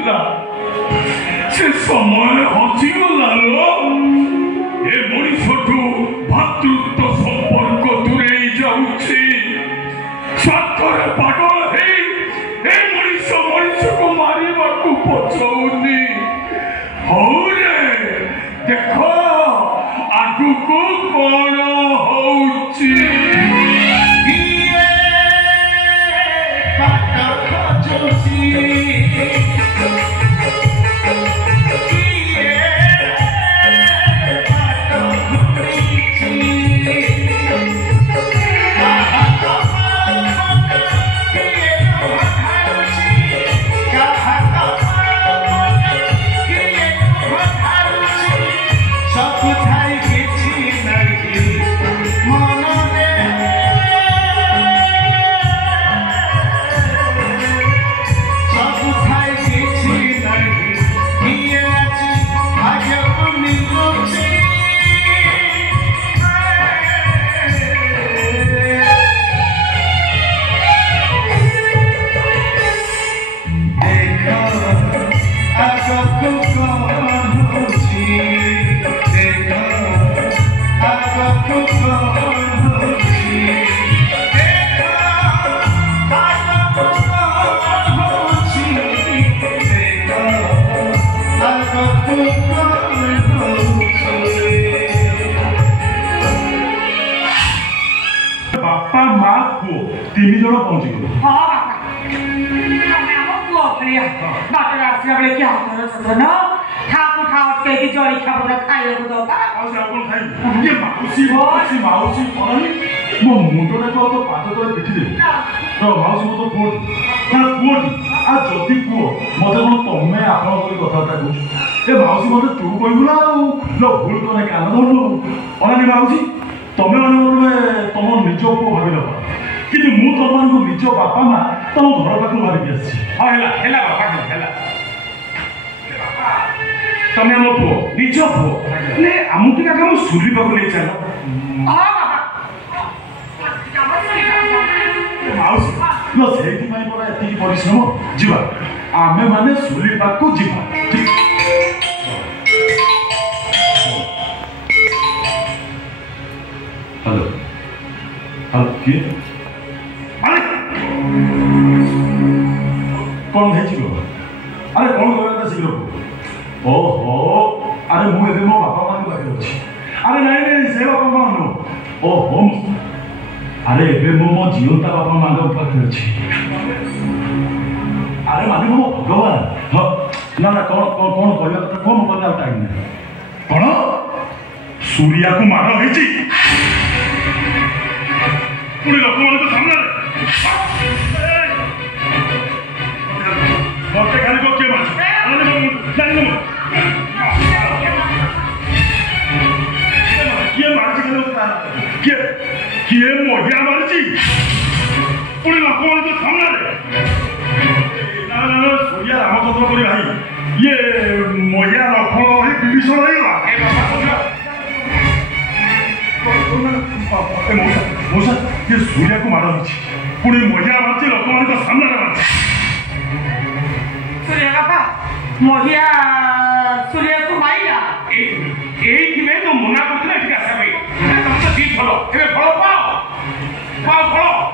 ଥିଲା ସେ ସମୟ ହଜିଗଲା ଏ ମଣିଷଠୁ ଭାତୃତ୍ୱ ସମ୍ପର୍କ ଦୂରେଇ ଯାଉଛି ସ୍ୱାର୍ଥରେ ପାଗଳ ହେଇ ଏ ମଣିଷକୁ ମାରିବାକୁ ପଛଉନି ହଉରେ ଦେଖ ଆଗକୁ କଣ ହଉଛି बापा माँ पुओ तीन जन पहुंची गए हाँ बापा हम पुओ भैया डॉक्टर आसिया बले क्या करो सदन ठाकुर ठाकुर के की जोड़ी खाबो खाइले को दो मौसी आपन खाइ ये माउसी कोनी मो मुंडो ने तो पाद तो पिटी दे तो माउसी मो तो फोन ना फोन आ जति पुओ मते कोन तमे आपन कोई कथा कहू ए माउसी मते तू कहू ना लो भूल तो ने कान धरलो ओनानी माउसी तमे माने तुम निज पुओ भावी लगा कि मु तुम मान निज बापा माँ तुम घर पाख भाविक आसी हाँ है बापा है तमें आम पुओ निज पुओ ने आमको क्या कम सुली पाक नहीं चल से परिश्रम जीवा आमे माने सुली पाक जीवा हेलो हेलो किए अरे कौन है जी अरे कौन कर शीघ्र ओहो अरे मुझे मो बापा माँ पाखे अच्छी अरे नहीं से बापा माँ नो ओहो अरे एबे मो जीवंता बापा माँ पाखे अच्छी अरे माने मो भगवान हाँ ना ना कौन कौन कौन कहवा कथा कौन कहवा टाइम नहीं कौन सूर्या को मार होइची पुणी लोक मान सामने मत खाली किए मार किए मार्ची किए मजा मार्ची पुणी लोक मान सामने सूर्या रामचंद्र परी भाई ये मजा लक्ष्मण विभीषण मौसा ये सूर्या को मार पुणी मजा मार्ची लोक मान सामने मार्ची सूर्या बापा मजा सूर्या को मारिला तो मना करते आशा भाई तुम तो ठीक फल ए फल पाओ पाओ फल